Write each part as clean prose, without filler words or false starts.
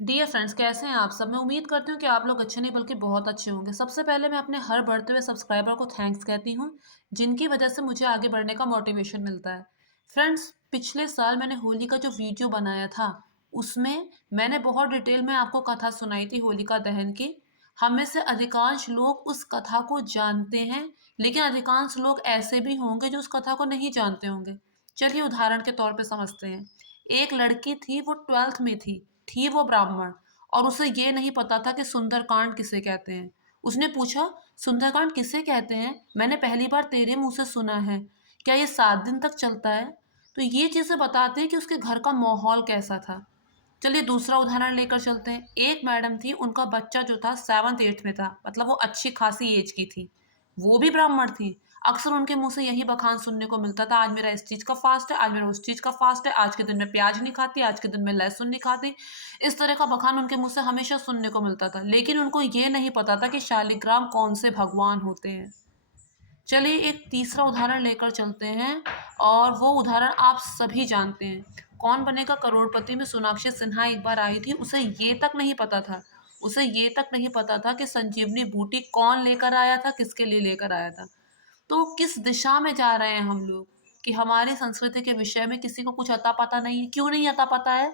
Dear friends, कैसे हैं आप सब? मैं उम्मीद करती हूँ कि आप लोग अच्छे नहीं बल्कि बहुत अच्छे होंगे। सबसे पहले मैं अपने हर बढ़ते हुए सब्सक्राइबर को थैंक्स कहती हूँ, जिनकी वजह से मुझे आगे बढ़ने का मोटिवेशन मिलता है। फ्रेंड्स, पिछले साल मैंने होली का जो वीडियो बनाया था, उसमें मैंने बहुत डिटेल में आपको कथा सुनाई थी होलिका दहन की। हम में से अधिकांश लोग उस कथा को जानते हैं, लेकिन अधिकांश लोग ऐसे भी होंगे जो उस कथा को नहीं जानते होंगे। चलिए उदाहरण के तौर पे समझते हैं। एक लड़की थी, वो 12th में थी वो ब्राह्मण, और उसे ये नहीं पता था कि सुंदरकांड किसे कहते हैं। उसने पूछा, सुंदरकांड किसे कहते हैं? मैंने पहली बार तेरे मुंह से सुना है। क्या ये 7 दिन तक चलता है? तो ये चीजें बताते हैं कि उसके घर का माहौल कैसा था। चलिए दूसरा उदाहरण लेकर चलते हैं। एक मैडम थी, उनका बच्चा जो था 7th 8th में था, मतलब वो अच्छी खासी एज की थी। वो भी ब्राह्मण थी। अक्सर उनके मुंह से यही बखान सुनने को मिलता था, आज मेरा इस चीज का फास्ट है, आज मेरा उस चीज का फास्ट है, आज के दिन में प्याज नहीं खाती, आज के दिन में लहसुन नहीं खाती। इस तरह का बखान उनके मुंह से हमेशा सुनने को मिलता था, लेकिन उनको ये नहीं पता था कि शालिग्राम कौन से भगवान होते हैं। चलिए एक तीसरा उदाहरण लेकर चलते हैं, और वो उदाहरण आप सभी जानते हैं। कौन बनेगा करोड़पति में सोनाक्षी सिन्हा एक बार आई थी। उसे ये तक नहीं पता था कि संजीवनी बूटी कौन लेकर आया था, किसके लिए लेकर आया था। तो किस दिशा में जा रहे हैं हम लोग कि हमारी संस्कृति के विषय में किसी को कुछ अता पता नहीं है। क्यों नहीं अता पता है?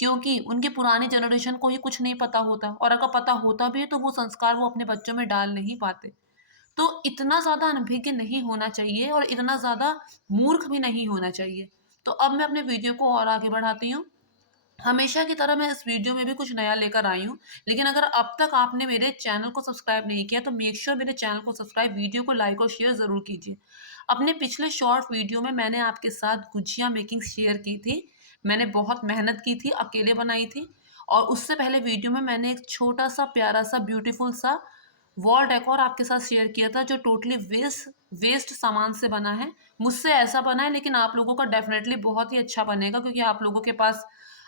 क्योंकि उनकी पुरानी जनरेशन को ही कुछ नहीं पता होता, और अगर पता होता भी है तो वो संस्कार वो अपने बच्चों में डाल नहीं पाते। तो इतना ज़्यादा अनभिज्ञ नहीं होना चाहिए और इतना ज़्यादा मूर्ख भी नहीं होना चाहिए। तो अब मैं अपने वीडियो को और आगे बढ़ाती हूँ। हमेशा की तरह मैं इस वीडियो में भी कुछ नया लेकर आई हूँ, लेकिन अगर अब तक आपने मेरे चैनल को सब्सक्राइब नहीं किया तो मेक श्योर मेरे चैनल को सब्सक्राइब, वीडियो को लाइक और शेयर ज़रूर कीजिए। अपने पिछले शॉर्ट वीडियो में मैंने आपके साथ गुजिया मेकिंग शेयर की थी। मैंने बहुत मेहनत की थी, अकेले बनाई थी। और उससे पहले वीडियो में मैंने एक छोटा सा प्यारा सा ब्यूटीफुल सा वॉल डेकोर आपके साथ शेयर किया था, जो टोटली वेस्ट वेस्ट सामान से बना है। मुझसे ऐसा बना है, लेकिन आप लोगों का डेफिनेटली बहुत ही अच्छा बनेगा, क्योंकि आप लोगों के पास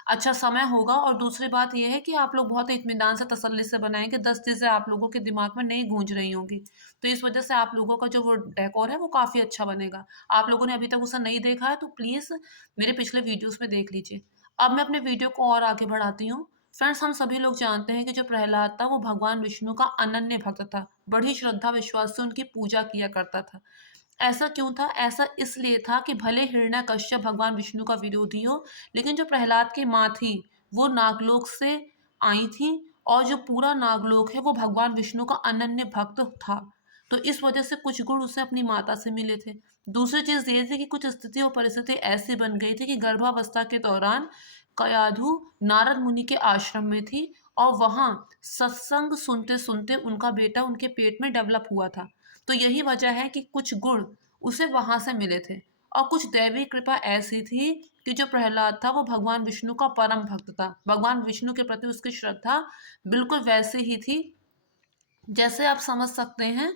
अच्छा समय होगा। और दूसरी बात ये है कि आप लोग बहुत इत्मीनान से तसल्ली से बनाएंगे, 10 चीज़ें आप लोगों के दिमाग में नहीं गूंज रही होंगी। तो इस वजह से आप लोगों का जो वो डेकोर है वो काफ़ी अच्छा बनेगा। आप लोगों ने अभी तक उसे नहीं देखा है तो प्लीज़ मेरे पिछले वीडियोस में देख लीजिए। अब मैं अपने वीडियो को और आगे बढ़ाती हूँ। फ्रेंड्स, हम सभी लोग जानते हैं कि जो प्रहलाद था वो भगवान विष्णु का अनन्य भक्त था। बड़ी श्रद्धा विश्वास से उनकी पूजा किया करता था। ऐसा क्यों था? ऐसा इसलिए था कि भले हिरण्यकश्यप भगवान विष्णु का विरोधी हो, लेकिन जो प्रहलाद की माँ थी, वो नागलोक से आई थी, और जो पूरा नागलोक है वो भगवान विष्णु का अनन्य भक्त था। तो इस वजह से कुछ गुण उसे अपनी माता से मिले थे। दूसरी चीज़ ये थी कि कुछ स्थिति और परिस्थिति ऐसी बन गई थी कि गर्भावस्था के दौरान कयाधु नारद मुनि के आश्रम में थी, और वहाँ सत्संग सुनते-सुनते उनका बेटा उनके पेट में डेवलप हुआ था। तो यही वजह है कि कुछ गुण उसे वहाँ से मिले थे। और कुछ दैवी कृपा ऐसी थी कि जो प्रहलाद था वो भगवान विष्णु का परम भक्त था। भगवान विष्णु के प्रति उसकी श्रद्धा बिल्कुल वैसे ही थी, जैसे आप समझ सकते हैं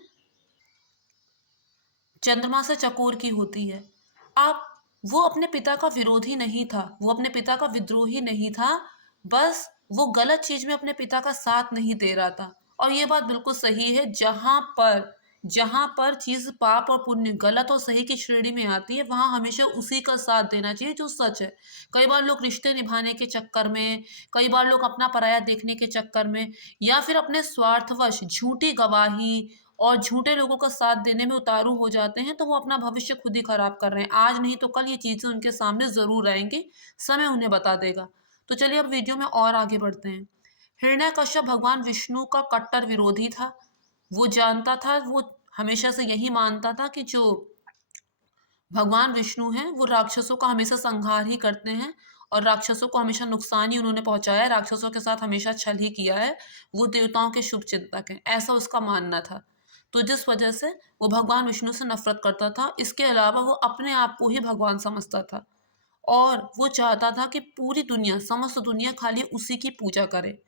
चंद्रमा से चकोर की होती है। आप वो अपने पिता का विरोधी नहीं था, वो अपने पिता का विद्रोही नहीं था, बस वो गलत चीज में अपने पिता का साथ नहीं दे रहा था। और ये बात बिल्कुल सही है, जहां पर चीज पाप और पुण्य, गलत और सही की श्रेणी में आती है, वहां हमेशा उसी का साथ देना चाहिए जो सच है। कई बार लोग रिश्ते निभाने के चक्कर में, कई बार लोग अपना पराया देखने के चक्कर में, या फिर अपने स्वार्थवश झूठी गवाही और झूठे लोगों का साथ देने में उतारू हो जाते हैं, तो वो अपना भविष्य खुद ही खराब कर रहे हैं। आज नहीं तो कल ये चीज़ें उनके सामने ज़रूर आएँगी, समय उन्हें बता देगा। तो चलिए अब वीडियो में और आगे बढ़ते हैं। हिरण्यकश्यप भगवान विष्णु का कट्टर विरोधी था। वो जानता था, वो हमेशा से यही मानता था कि जो भगवान विष्णु हैं, वो राक्षसों का हमेशा संहार ही करते हैं, और राक्षसों को हमेशा नुकसान ही उन्होंने पहुँचाया है, राक्षसों के साथ हमेशा छल ही किया है। वो देवताओं के शुभ चिंतक हैं, ऐसा उसका मानना था। तो जिस वजह से वो भगवान विष्णु से नफ़रत करता था। इसके अलावा वो अपने आप को ही भगवान समझता था, और वो चाहता था कि पूरी दुनिया, समस्त दुनिया खाली उसी की पूजा करे।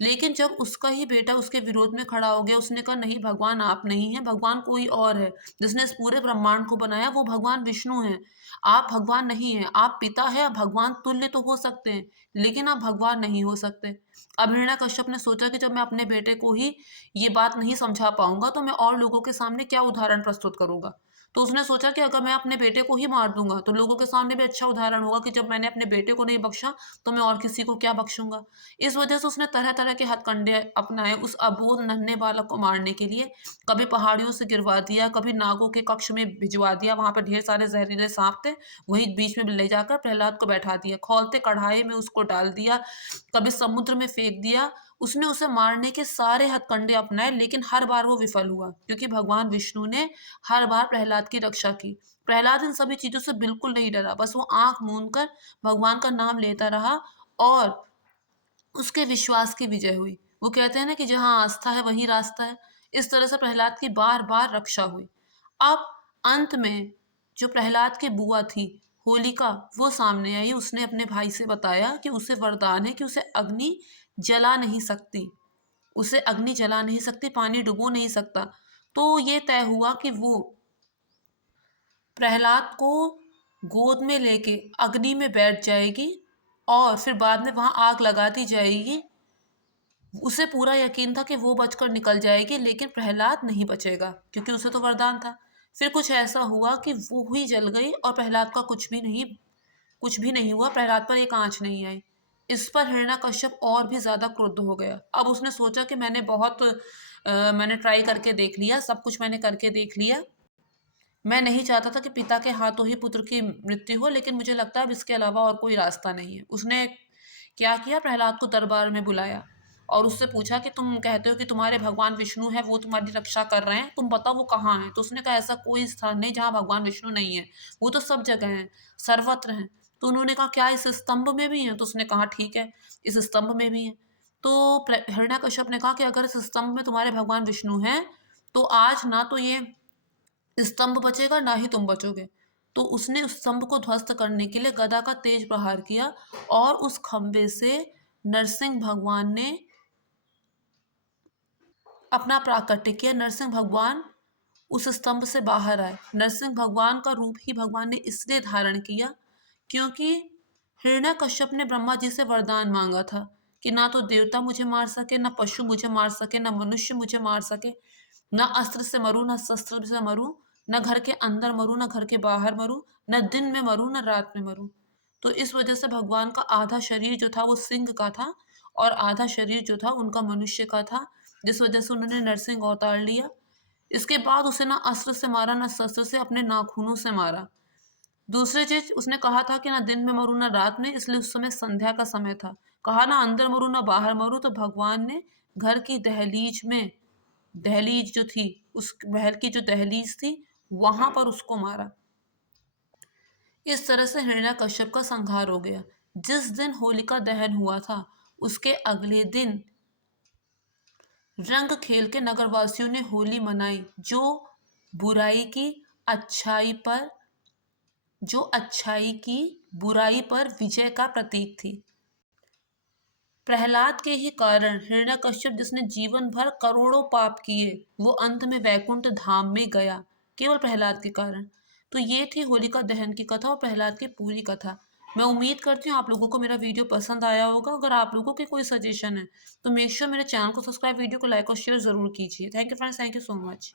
लेकिन जब उसका ही बेटा उसके विरोध में खड़ा हो गया, उसने कहा नहीं, भगवान आप नहीं हैं, भगवान कोई और है। जिसने इस पूरे ब्रह्मांड को बनाया वो भगवान विष्णु हैं। आप भगवान नहीं हैं, आप पिता हैं, आप भगवान तुल्य तो हो सकते हैं, लेकिन आप भगवान नहीं हो सकते। अब हिरण्यकश्यप ने सोचा कि जब मैं अपने बेटे को ही ये बात नहीं समझा पाऊंगा तो मैं और लोगों के सामने क्या उदाहरण प्रस्तुत करूंगा। तो उसने सोचा कि अगर मैं अपने बेटे को ही मार दूँगा, तो लोगों के सामने भी अच्छा उदाहरण होगा कि जब मैंने अपने बेटे को नहीं बख्शा, तो मैं और किसी को क्या बख्शूँगा। इस वजह से उसने तरह-तरह के हथकंडे अपनाए उस अबोध नन्हे बालक को मारने के लिए। कभी पहाड़ियों से गिरवा दिया, कभी नागों के कक्ष में भिजवा दिया, वहाँ पे ढेर सारे जहरीले साँप थे, वहीं बीच में ले जाकर प्रहलाद को बैठा दिया। खौलते कढ़ाई में उसको डाल दिया, कभी समुद्र में फेंक दिया। उसने उसे मारने के सारे हथकंडे अपनाए, लेकिन हर बार वो विफल हुआ, क्योंकि भगवान विष्णु ने हर बार प्रहलाद की रक्षा की। प्रहलाद इन सभी चीज़ों से बिल्कुल नहीं डरा, बस वो आँख मूंद कर भगवान का नाम लेता रहा और उसके विश्वास की विजय हुई। वो कहते हैं ना कि जहाँ आस्था है वहीं रास्ता है। इस तरह से प्रहलाद की बार-बार रक्षा हुई। अब अंत में जो प्रहलाद की बुआ थी, होलिका, वो सामने आई। उसने अपने भाई से बताया कि उसे वरदान है कि उसे अग्नि जला नहीं सकती। उसे अग्नि जला नहीं सकती, पानी डुबो नहीं सकता। तो ये तय हुआ कि वो प्रहलाद को गोद में लेके अग्नि में बैठ जाएगी और फिर बाद में वहाँ आग लगाती जाएगी। उसे पूरा यकीन था कि वो बचकर निकल जाएगी, लेकिन प्रहलाद नहीं बचेगा, क्योंकि उसे तो वरदान था। फिर कुछ ऐसा हुआ कि वो ही जल गई और प्रहलाद का कुछ भी नहीं हुआ, प्रहलाद पर एक आँच नहीं आई। इस पर हिरण्यकश्यप और भी ज़्यादा क्रुद्ध हो गया। अब उसने सोचा कि मैंने ट्राई करके देख लिया, सब कुछ मैंने करके देख लिया। मैं नहीं चाहता था कि पिता के हाथों ही पुत्र की मृत्यु हो, लेकिन मुझे लगता है अब इसके अलावा और कोई रास्ता नहीं है। उसने क्या किया, प्रहलाद को दरबार में बुलाया और उससे पूछा कि तुम कहते हो कि तुम्हारे भगवान विष्णु है, वो तुम्हारी रक्षा कर रहे हैं, तुम बताओ वो कहाँ हैं? तो उसने कहा ऐसा कोई स्थान नहीं जहाँ भगवान विष्णु नहीं है, वो तो सब जगह हैं, सर्वत्र हैं। तो उन्होंने कहा क्या इस स्तंभ में भी हैं? तो उसने कहा ठीक है, इस स्तंभ में भी हैं। तो हिरण्यकश्यप ने कहा कि अगर इस स्तंभ में तुम्हारे भगवान विष्णु हैं, तो आज ना तो ये स्तंभ बचेगा, ना ही तुम बचोगे। तो उसने उस स्तंभ को ध्वस्त करने के लिए गदा का तेज प्रहार किया और उस खंबे से नरसिंह भगवान ने अपना प्राकट्य किया। नरसिंह भगवान उस स्तंभ से बाहर आए। नरसिंह भगवान का रूप ही भगवान ने इसलिए धारण किया क्योंकि हिरण्यकश्यप ने ब्रह्मा जी से वरदान मांगा था कि ना तो देवता मुझे मार सके, ना पशु मुझे मार सके, ना मनुष्य मुझे मार सके, ना अस्त्र से मरूं, ना शस्त्र से मरूं, ना घर के अंदर मरूं, ना घर के बाहर मरूं, ना दिन में मरूं, ना रात में मरूं। तो इस वजह से भगवान का आधा शरीर जो था वो सिंह का था और आधा शरीर जो था उनका मनुष्य का था, जिस वजह से उन्होंने नरसिंह अवतार लिया। इसके बाद उसे ना अस्त्र से मारा, ना शस्त्र से, अपने नाखूनों से मारा। दूसरी चीज उसने कहा था कि ना दिन में मरूं ना रात में, इसलिए उस समय संध्या का समय था। कहा ना अंदर मरूं ना बाहर मरूं, तो भगवान ने घर की दहलीज में, दहलीज जो थी, उस महल की जो दहलीज थी, वहां पर उसको मारा। इस तरह से हिरण्यकश्यप का संहार हो गया। जिस दिन होलिका दहन हुआ था, उसके अगले दिन रंग खेल के नगरवासियों ने होली मनाई, बुराई की अच्छाई पर अच्छाई की बुराई पर विजय का प्रतीक थी। प्रहलाद के ही कारण हिरण्यकश्यप, जिसने जीवन भर करोड़ों पाप किए, वो अंत में वैकुंठ धाम में गया, केवल प्रहलाद के कारण। तो ये थी होलिका दहन की कथा और प्रहलाद की पूरी कथा। मैं उम्मीद करती हूँ आप लोगों को मेरा वीडियो पसंद आया होगा। अगर आप लोगों के कोई सजेशन है तो मेक श्योर मेरे चैनल को सब्सक्राइब, वीडियो को लाइक और शेयर जरूर कीजिए। Thank you friends, thank you so much.